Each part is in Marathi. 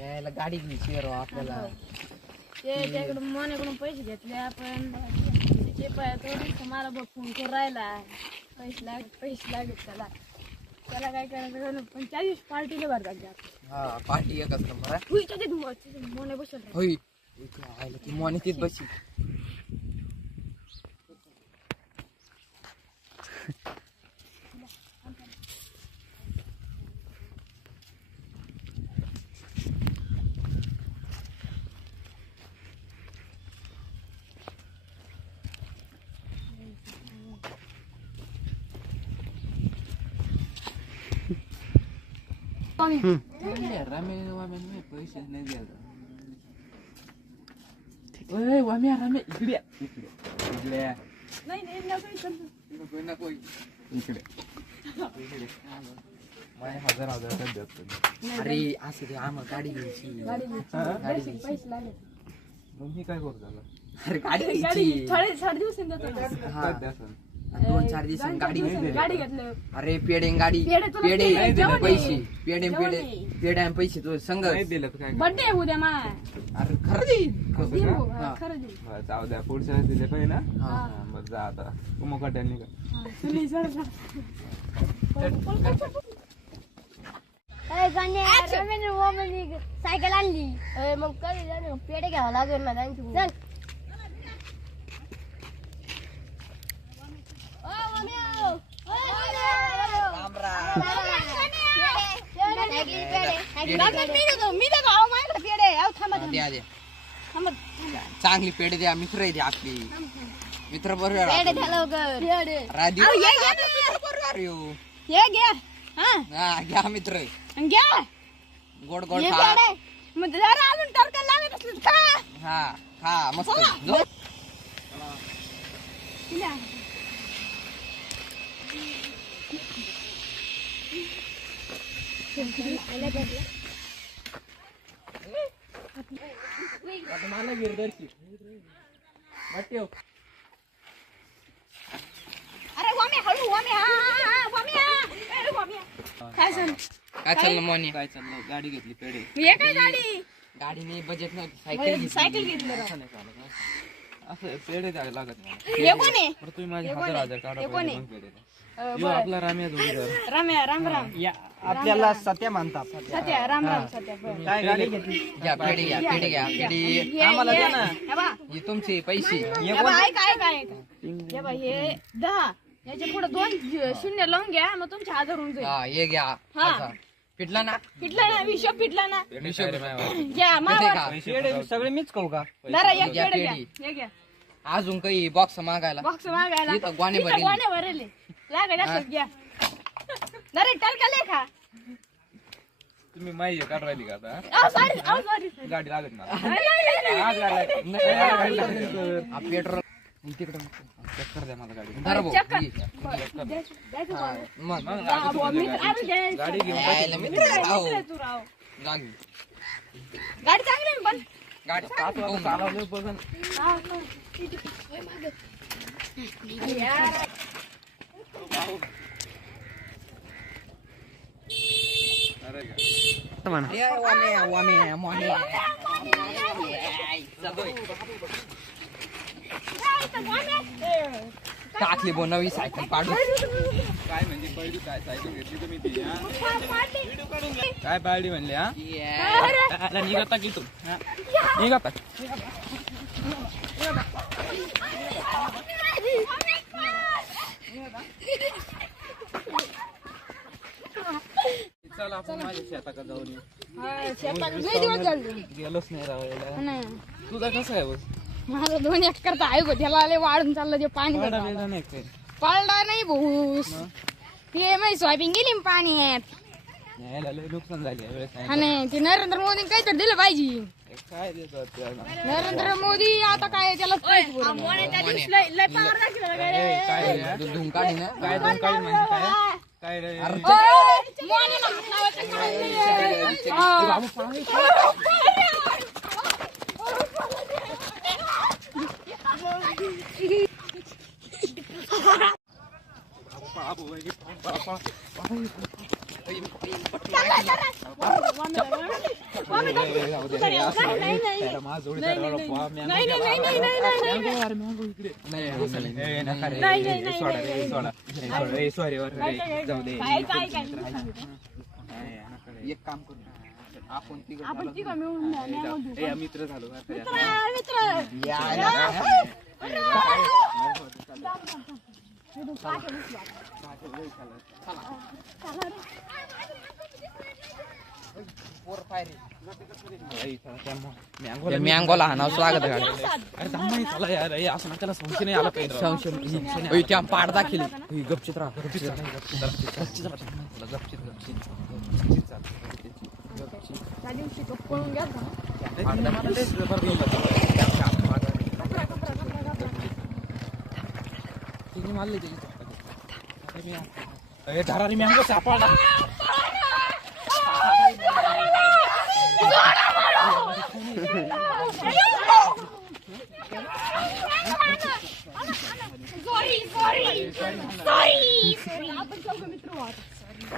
यायला गाडी घ्यायची राव आपल्याला. ते त्याकडून मोन्याकडून पैसे घेतले आपण त्याचे थोडं मला बघ फोन करून राहिला पैसे लागत त्याला काय करायचं पण त्या दिवशी पार्टीला भरतात जात. हा पार्टी एकच नंबर आहे. मोने बसल होय ती मोने तीच बशी. पैसे नाही द्यायला. वाम्या राम्या इकडे इकडे नको इकडे माझ्या हजार देतो. अरे असं ते आम्हाला गाडी घ्यायची. गाडी पैसे लागले मग मी काय करू झालं. अरे गाडी घ्यायची 3.5 दिवस 2-4 दिवस गाडी घेतलं. अरे पेडे गाडी पेडे पैसे पेड्या पैसे तो संघ दिलं काय. बर्थडे उद्या मा. अरे खरं खरं जाऊ द्या पुढच्या दिले पाहिजे ना. मग जा आता मुकाट्यांनी सायकल आणली मग कधी पेढे घ्यावं लागेल ना त्यांची. चल चांगली पेढे द्या. मित्र आहे आपली मित्र बरोबर घ्या मित्र गोड गोड हा हा मस्त. मला गिरदरची काय सांग काय चाललं मोनी. काय चाललं गाडी घेतली पेढे. गाडी नाही बजेट नव्हती. सायकल घेतलं असं पेढे द्यावे लागत नाही. हे कोण आहे बरं तुम्ही माझे 1000 काढा कोण पहिले, मग पेढे द्या. यो आपला राम्या जोडीदार. राम्या राम आपल्याला सत्या म्हणतात. सत्या राम सत्या काय गाडी घेतली. घ्या पेढे घ्या पेढे आम्हाला द्या ना. हे तुमचे पैसे काय हे 10 याच्या पुढे 2 शून्य लावून घ्या मग तुमचे 1000 होऊन जाईल. हा हे घ्या. पिटला ना विषय पिटला ना. घ्या सगळे मीच खाऊ का. घ्या अजून काही बॉक्स मागायला बॉक्स मागायला इथं गोणे भरले लागत घ्या. अरे टलका खा. तुम्ही माहिती काढ राहिली का आता. गाडी लागत ना. पेट्रोल तिकडे चक्कर द्या मला गाडी. गाडी घेऊन गाडी चांगली पण गाडी चालवलं बघन. टाकली बो नवी सायकल पाडू. काय म्हणजे पहिली काय सायकल घेतली तुम्ही ती. काय पाळली म्हणले. हा निघता की तू निघता. चला आपण माझ्या शेताकडे जाऊन गेलोच नाही राहायला. तुझा कसं आहे बस. माझं 2 एकर तर आहे त्याला वाढून चाललं ते पाणी नाही काय पडला नाही भाऊस. ते माझी सोयाबीन गेली पाण्यात. नुकसान झाली. हा नाही ते नरेंद्र मोदी काहीतरी दिलं पाहिजे. काय देतात नरेंद्र मोदी आता काय त्याला काय धुमकाडी ना काय दोन काळी म्हणजे काय काय रे. माझ जोडीदार एक काम करू आपण आपण तिघं मिळून मित्र झालो मँगोला हा नाव स्वागत आहे अरे दम्मा चला यार असं ना त्याला संशय नाही आला पाहिजे त्या पाठ दाखिल गपचित राहा त्या दिवशी तो पळून गेला धरारी मँगो सापडला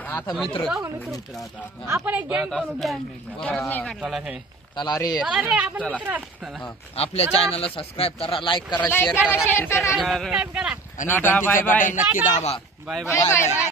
आता मित्र आपण एक गँग बनवू गँग चला रे आपण मित्र आपल्या चॅनलला सबस्क्राईब करा लाईक करा शेअर करा करा सबस्क्राईब करा आणि घंटीचं बटन नक्की दाबा बाय बाय बाय